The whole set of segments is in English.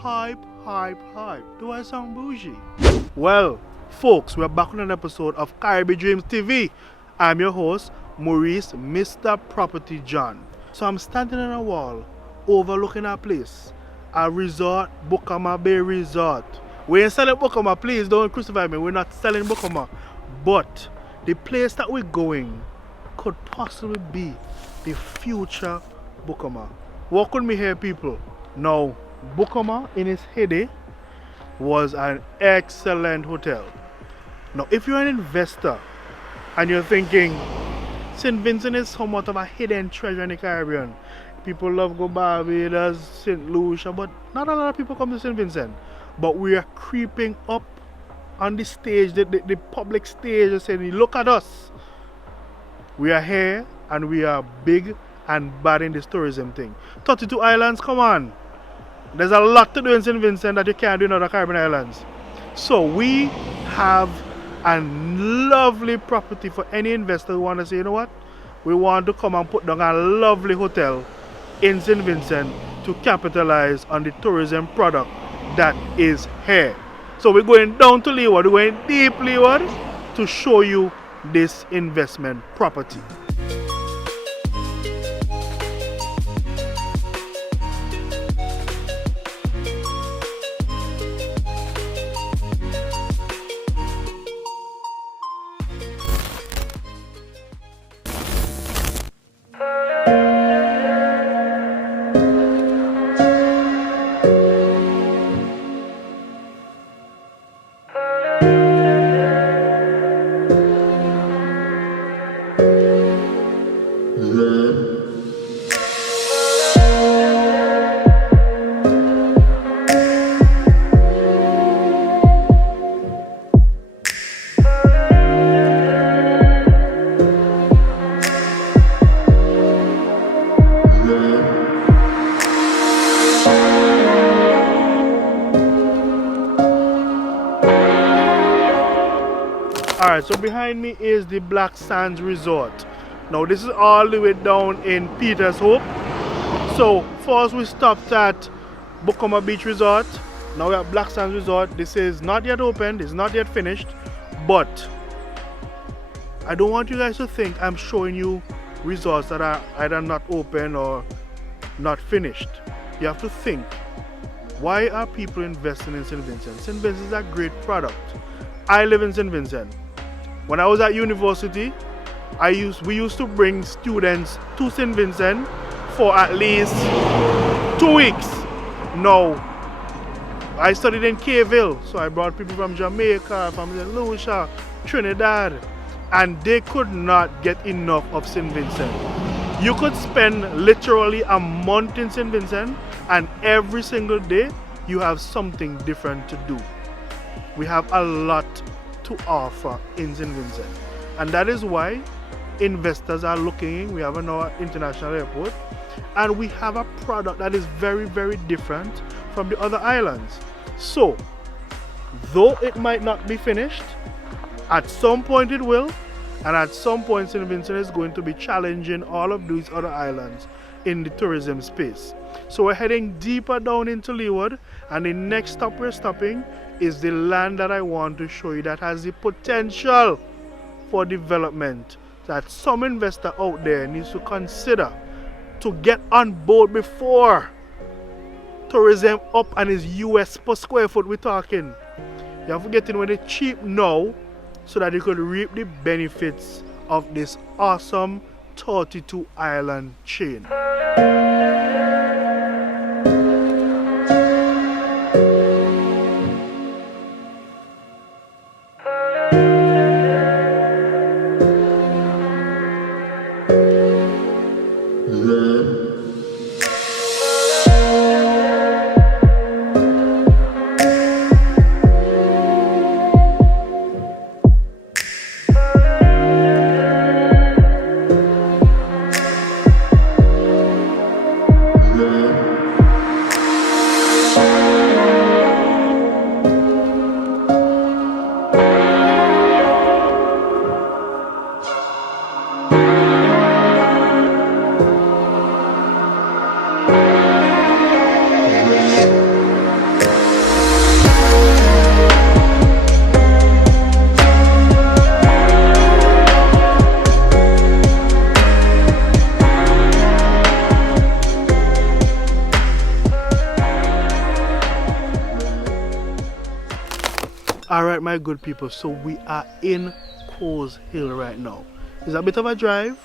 Hype. Do I sound bougie? Well, folks, we're back on an episode of Caribidreams TV. I'm your host, Maurice, Mr. Property John. So I'm standing on a wall, overlooking a place, a resort, Bukama Bay Resort. We ain't selling Bukama, please don't crucify me. We're not selling Bukama. But the place that we're going could possibly be the future Bukama. What could we hear, people? Now, Bukama in its heyday was an excellent hotel. Now, if you're an investor and you're thinking St. Vincent is somewhat of a hidden treasure in the Caribbean, people love go Barbados, St. Lucia, but not a lot of people come to St. Vincent. But we are creeping up on the stage, the public stage, and saying, look at us. We are here and we are big and bad in this tourism thing. 32 islands, come on. There's a lot to do in St. Vincent that you can't do in other Caribbean islands. So we have a lovely property for any investor who want to say, you know what? We want to come and put down a lovely hotel in St. Vincent to capitalize on the tourism product that is here. So we're going down to leeward, we're going deep leeward to show you this investment property. Alright, so behind me is the Black Sands Resort. Now this is all the way down in Peters Hope. So first we stopped at Bukama Beach Resort. Now we're at Black Sands Resort. This is not yet open, it's not yet finished. But I don't want you guys to think I'm showing you resorts that are either not open or not finished. You have to think, why are people investing in St. Vincent? St. Vincent is a great product. I live in St. Vincent. When I was at university, we used to bring students to St. Vincent for at least 2 weeks. Now, I studied in Caville, so I brought people from Jamaica, from St. Lucia, Trinidad, and they could not get enough of St. Vincent. You could spend literally a month in St. Vincent, and every single day you have something different to do. We have a lot to offer in St. Vincent, and that is why investors are looking. We have an international airport, and we have a product that is very, very different from the other islands. So, though it might not be finished, at some point it will, and at some point St. Vincent is going to be challenging all of these other islands in the tourism space. So we're heading deeper down into leeward, and the next stop we're stopping is the land that I want to show you that has the potential for development that some investor out there needs to consider to get on board before tourism up and is US per square foot we're talking. You have to get in when it's cheap now so that you could reap the benefits of this awesome 32 island chain. Alright, my good people, so we are in Coles Hill right now. It's a bit of a drive,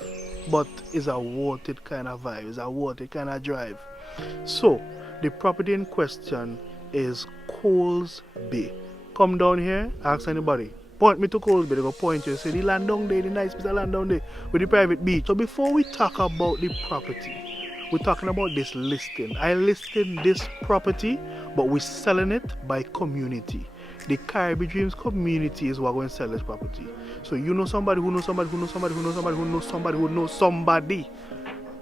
but it's a worth it kind of vibe. It's a worth it kind of drive. So, the property in question is Coles Bay. Come down here, ask anybody. Point me to Coles Bay, they go point you, say the land down there, the nice piece of land down there, with the private beach. So before we talk about the property, we're talking about this listing. I listed this property, but we're selling it by community. The Caribidreams community is what going to sell this property. So you know somebody who knows somebody who knows somebody who knows somebody who knows somebody who knows somebody.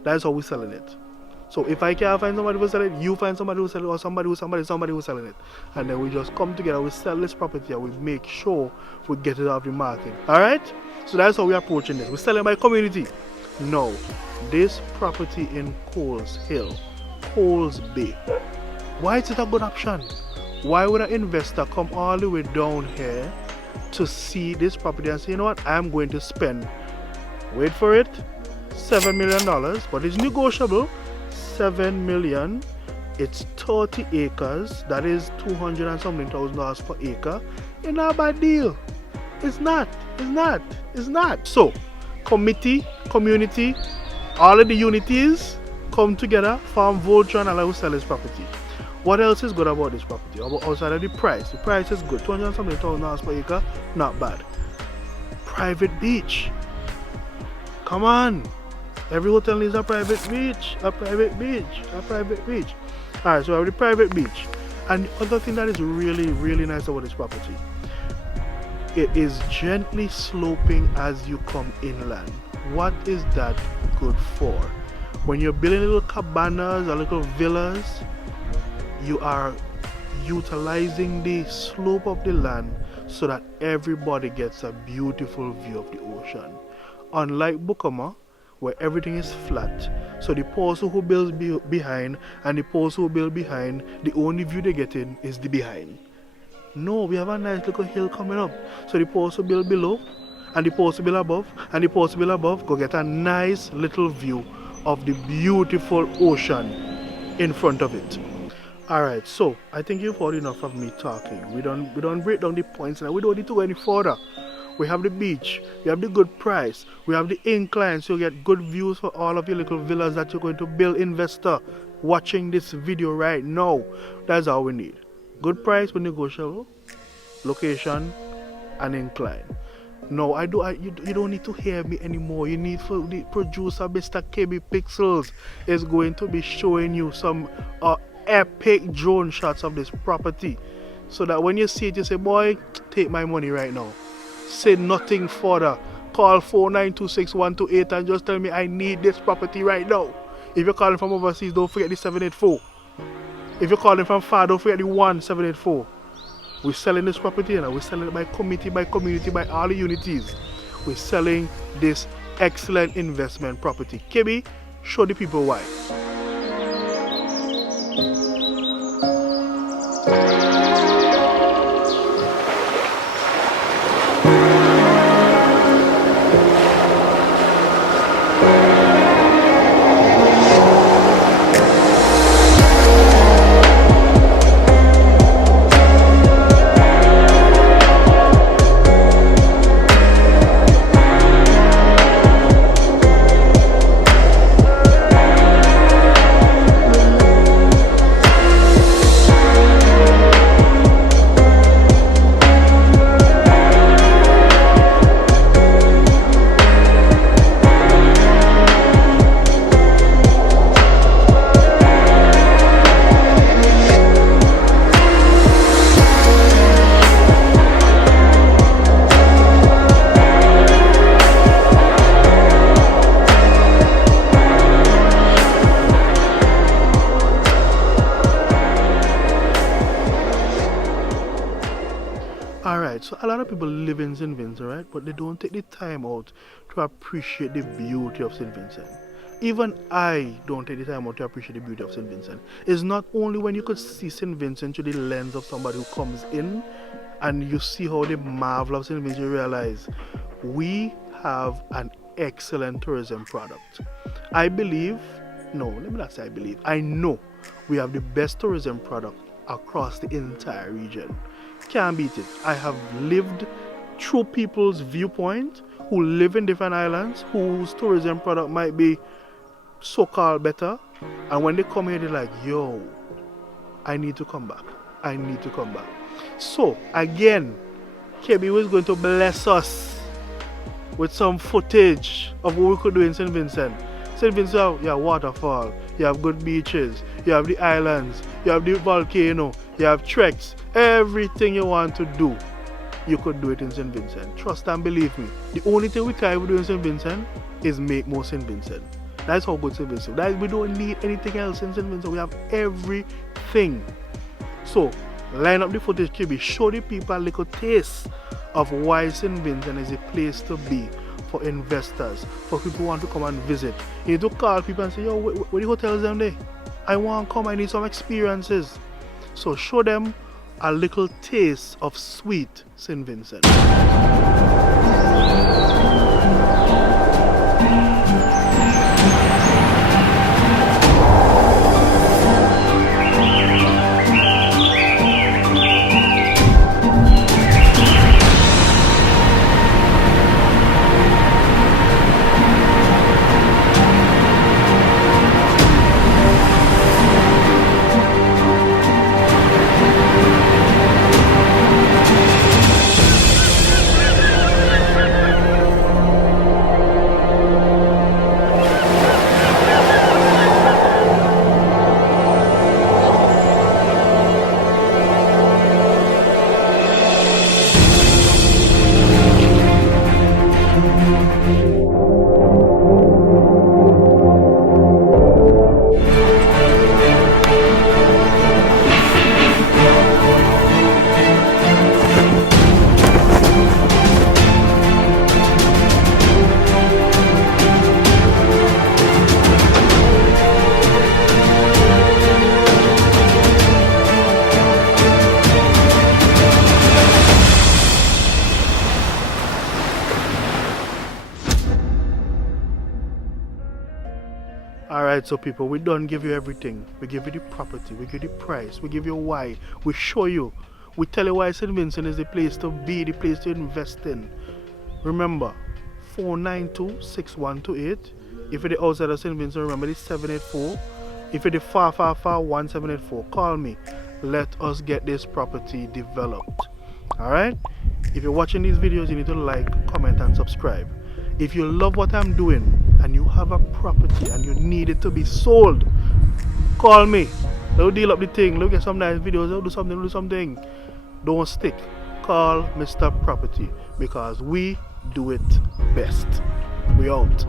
That's how we're selling it. So if I can't find somebody who sell it, you find somebody who sell it, or somebody who's selling it. And then we just come together, we sell this property and we make sure we get it off the market. Alright? So that's how we're approaching this. We're selling by community. No. This property in Coles Hill, Coles Bay. Why is it a good option? Why would an investor come all the way down here to see this property and say, you know what, I'm going to spend, wait for it, $7 million, but it's negotiable. 7 million, it's 30 acres, that is 200 and something thousand dollars per acre. It's not a bad deal. It's not. So, community, all of the unities come together, form Voltron, and I will sell this property. What else is good about this property? Outside of the price. The price is good. 200 and something thousand dollars per acre, not bad. Private beach. Come on. Every hotel needs a private beach. Alright, so we have the private beach. And the other thing that is really, really nice about this property, it is gently sloping as you come inland. What is that good for? When you're building little cabanas or little villas, you are utilizing the slope of the land so that everybody gets a beautiful view of the ocean. Unlike Bukama, where everything is flat, so the person who builds behind and the person who builds behind, the only view they get in is the behind. No, we have a nice little hill coming up, so the person who build below and the person who build above and the person who build above go get a nice little view of the beautiful ocean in front of it. Alright, so I think you've heard enough of me talking. We don't break down the points and we don't need to go any further. We have the beach, we have the good price, we have the incline, so you get good views for all of your little villas that you're going to build. Investor watching this video right now, that's all we need. Good price with negotiable, location, and incline. No, you don't need to hear me anymore. You need for the producer, Mr. KB Pixels, is going to be showing you some epic drone shots of this property, so that when you see it, you say, boy, take my money right now. Say nothing further. Call 4926128 and just tell me I need this property right now. If you're calling from overseas, don't forget the 784. If you're calling from far, don't forget the 1784. We're selling this property and we're selling it by committee, by community, by all the unities. We're selling this excellent investment property. KB, show the people why. Alright, so a lot of people live in St. Vincent, right? But they don't take the time out to appreciate the beauty of St. Vincent. Even I don't take the time out to appreciate the beauty of St. Vincent. It's not only when you could see St. Vincent through the lens of somebody who comes in and you see how they marvel of St. Vincent, you realize we have an excellent tourism product. I believe, no, let me not say I believe, I know we have the best tourism product across the entire region. Can't beat it. I have lived through people's viewpoint who live in different islands, whose tourism product might be so-called better, and when they come here, they're like, yo, I need to come back. I need to come back. So, again, KB was going to bless us with some footage of what we could do in St. Vincent. St. Vincent, you have waterfall, you have good beaches, you have the islands, you have the volcano, you have treks. Everything you want to do, you could do it in St. Vincent. Trust and believe me. The only thing we can't even do in St. Vincent is make more St. Vincent. That's how good St. Vincent is. We don't need anything else in St. Vincent. We have everything. So, line up the footage, KB. Show the people a little taste of why St. Vincent is a place to be for investors, for people who want to come and visit. You need to call people and say, yo, where the hotels them there? I want to come, I need some experiences. So show them a little taste of sweet St. Vincent. Alright, so people, we don't give you everything. We give you the property, we give you the price, we give you why, we show you, we tell you why St. Vincent is the place to be, the place to invest in. Remember, 492-6128. If you're the outside of St. Vincent, remember the 784. If you're the far 1784, call me. Let us get this property developed. Alright? If you're watching these videos, you need to like, comment, and subscribe. If you love what I'm doing and you have a property and you need it to be sold, call me. Let's deal up the thing. Look at some nice videos. Let's do something. Don't stick. Call Mr. Property because we do it best. We out.